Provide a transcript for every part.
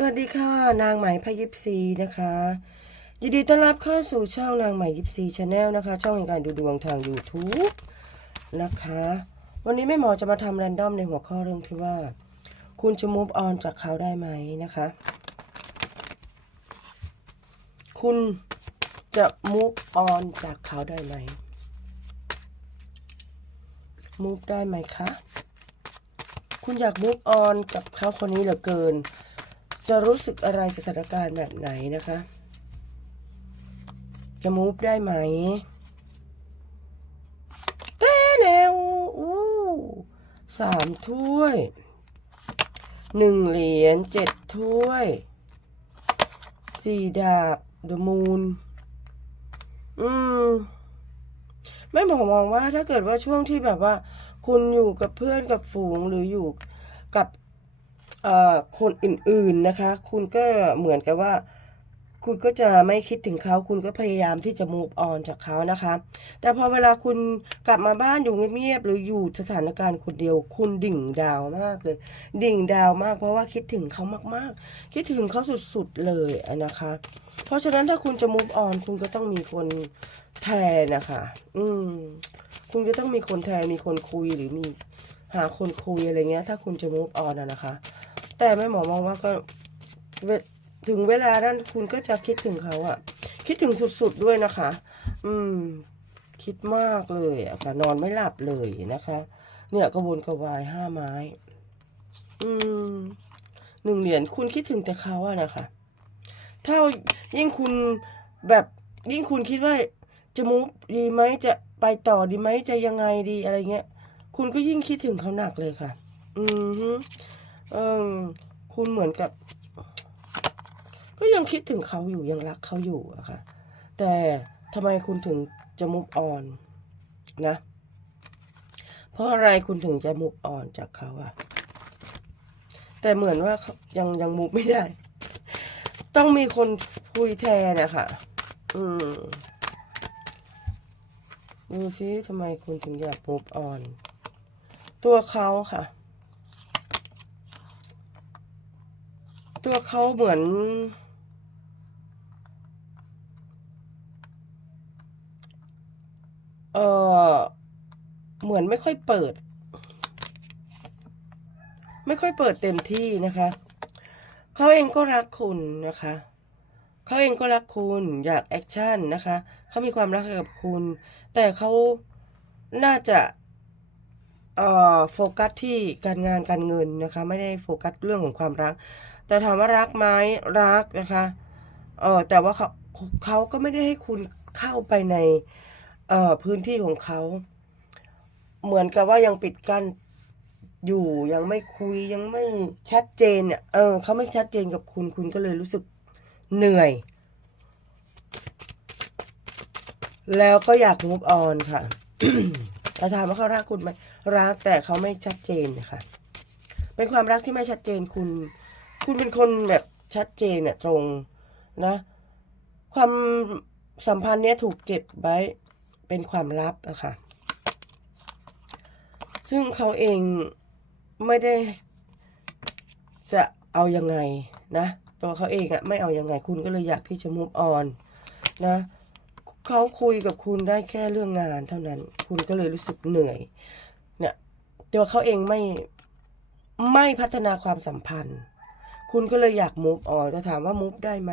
สวัสดีค่ะ นางไหมพยิปซีนะคะยินดีต้อนรับเข้าสู่ช่องนางไหมยิปซีชาแนลนะคะ ช่องแห่งการดูดวงทาง YouTube นะคะ วันนี้แม่หมอจะมาทำแรนดอมในหัวข้อเรื่องที่ว่า คุณจะ move on จากเขาได้ไหมนะคะ คุณจะ move on จากเขาได้ไหม move ได้ไหมคะ คุณอยาก move on กับเขาคนนี้เหลือเกิน จะรู้สึกอะไรสถานการณ์แบบไหนนะคะ จะ move ได้ไหมเต้แนวอู้สามถ้วยหนึ่งเหรียญเจ็ดถ้วยสี่ดาบ the moon อืมไม่หมอมองว่าถ้าเกิดว่าช่วงที่แบบว่า คุณอยู่กับเพื่อนกับฝูงหรืออยู่กับ คนอื่นๆนะคะ คุณก็เหมือนกับว่า คุณก็จะไม่คิดถึงเขา คุณก็พยายามที่จะ move on จากเขานะคะ แต่พอเวลาคุณกลับมาบ้านอยู่เงียบๆหรืออยู่สถานการณ์คนเดียว คุณดิ่งดาวมากเลย ดิ่งดาวมาก เพราะว่าคิดถึงเขามากๆ คิดถึงเขาสุดๆเลยนะคะ เพราะฉะนั้นถ้าคุณจะ move on คุณก็ต้องมีคนแทนนะคะ อืม คุณก็ต้องมีคนแทนมีคนคุยหรือมีหาคนคุยอะไรเงี้ย ถ้าคุณจะ move on อะนะคะ แต่แม่หมอมองว่าก็ถึงเวลานั้นคุณก็จะคิดถึงเขาอะคิดถึงสุดๆด้วยนะคะ อืม คิดมากเลยอะค่ะ นอนไม่หลับเลยนะคะ เนี่ยกระวนกระวายห้าไม้ อืมหนึ่งเหรียญคุณคิดถึงแต่เขาอะนะคะ ถ้ายิ่งคุณแบบยิ่งคุณคิดว่าจะมูฟดีไหมจะไปต่อดีไหมจะยังไงดีอะไรเงี้ย คุณก็ยิ่งคิดถึงเขาหนักเลยค่ะ อือ เออคุณเหมือนกับ ก็ยังคิดถึงเขาอยู่ยังรักเขาอยู่อะค่ะ แต่ทำไมคุณถึงจะมุ v ออนนะ เพราะอะไรคุณถึงจะมุ v ออนจากเขาอะแต่เหมือนว่าเขายังยังมุ v ไม่ได้ ต้องมีคนคุยแทนนะคะอืมดูซิทำไมคุณถึงอยาก move on ตัวเขาค่ะ ตัวเขาเหมือน เออเหมือนไม่ค่อยเปิด ไม่ค่อยเปิดเต็มที่นะคะ เขาเองก็รักคุณนะคะเขาเองก็รักคุณอยากแอคชั่นนะคะ เขามีความรักกับคุณ แต่เขาน่าจะเออโฟกัสที่การงานการเงินนะคะ ไม่ได้โฟกัสเรื่องของความรัก แต่ถามว่ารักไหมรักนะคะเออแต่ว่าเขาเขาก็ไม่ได้ให้คุณเข้าไปในเอ่อพื้นที่ของเขา เหมือนกับว่ายังปิดกั้นอยู่ยังไม่คุยยังไม่ชัดเจนเนี่ยเออเขาไม่ชัดเจนกับคุณคุณก็เลยรู้สึกเหนื่อย แล้วก็อยาก move on ค่ะแต่ถามว่าเขารักคุณไหมรักแต่เขาไม่ชัดเจนนะคะเป็นความรักที่ไม่ชัดเจนคุณ คุณเป็นคนแบบชัดเจนเนี่ยตรงนะ ความสัมพันธ์เนี้ยถูกเก็บไว้เป็นความลับอะค่ะ ซึ่งเขาเองไม่ได้จะเอายังไงนะ ตัวเขาเองอะไม่เอายังไงคุณก็เลยอยากที่จะ move on นะเขาคุยกับคุณได้แค่เรื่องงานเท่านั้น คุณก็เลยรู้สึกเหนื่อย เนี่ยตัวเขาเองไม่ไม่พัฒนาความสัมพันธ์ คุณก็เลยอยาก move on จะถามว่า move ได้ไหม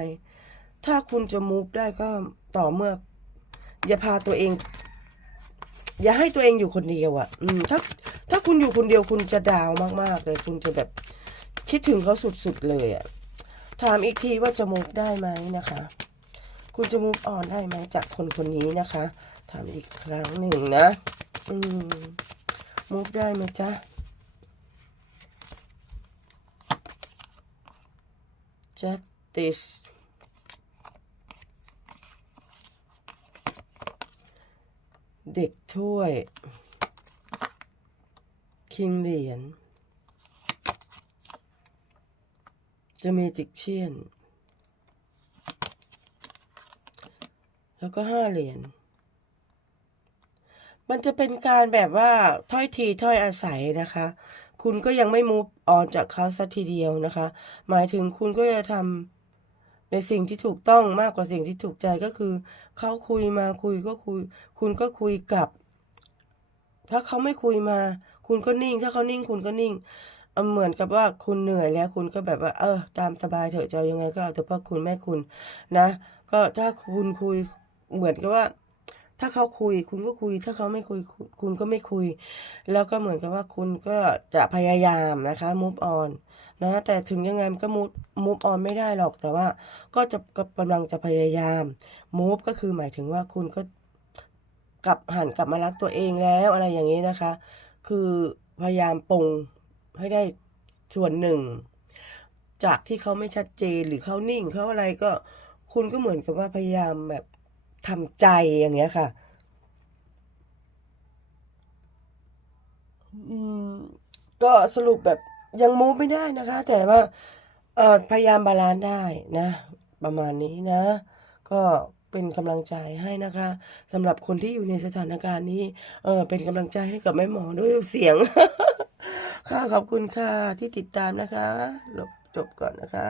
ถ้าคุณจะ move ได้ก็ต่อเมื่อ อย่าพาตัวเอง อย่าให้ตัวเองอยู่คนเดียวอะ่ะ อืม ถ้า ถ้าคุณอยู่คนเดียวคุณจะดาวมาก ๆ เลย คุณจะแบบ คิดถึงเขาสุด ๆ เลยอะ่ะ ถามอีกทีว่าจะ move ได้ไหมนะคะ คุณจะ move on ได้ไหมจากคนคนนี้นะคะ ถามอีกครั้งหนึ่งนะ อืม move ได้ไหมจ๊ะ justice เด็กถ้วย คิงเหรียญจะมีจิกเชียน แล้วก็ห้าเหรียญมันจะเป็นการแบบว่าถ้อยทีถ้อยอาศัยนะคะ คุณก็ยังไม่มูฟออนจากเขาสักทีเดียวนะคะ หมายถึงคุณก็จะทำในสิ่งที่ถูกต้องมากกว่าสิ่งที่ถูกใจก็คือ เขาคุยมาคุยก็คุย คุณก็คุยกับ ถ้าเขาไม่คุยมา คุณก็นิ่ง ถ้าเขานิ่งคุณก็นิ่งเเหมือนกับว่าคุณเหนื่อยแล้วคุณก็แบบว่า เออ ตามสบายเถอะจะยังไงก็เอาเถอะเพ่อคุณแม่คุณนะ ก็ถ้าคุณคุยเหมือนกับว่า ถ้าเขาคุยคุณก็คุย ถ้าเขาไม่คุยคุณก็ไม่คุย แล้วก็เหมือนกับว่าคุณก็จะพยายามนะคะ move on นะแต่ถึงยังไงมันก็ move move on ไม่ได้หรอกแต่ว่า ก็จะกกำลังจะพยายาม move ก็คือหมายถึงว่าคุณก็กลับหันกลับมารักตัวเองแล้วอะไรอย่างงี้นะคะ คือพยายามปลงให้ได้ส่วนหนึ่ง จากที่เขาไม่ชัดเจนหรือเขานิ่งเขาอะไรก็คุณก็เหมือนกับว่าพยายามแบบ ทำใจอย่างเงี้ยค่ะ อืม ก็สรุปแบบยังมูฟไม่ได้นะคะ แต่ว่าเอ่อพยายามบาลันซ์ได้นะ ประมาณนี้นะ ก็เป็นกำลังใจให้นะคะสำหรับคนที่อยู่ในสถานการณ์นี้ เออเป็นกำลังใจให้กับแม่หมอด้วยเสียง ค่ะขอบคุณค่ะที่ติดตามนะคะจบจบก่อนนะคะ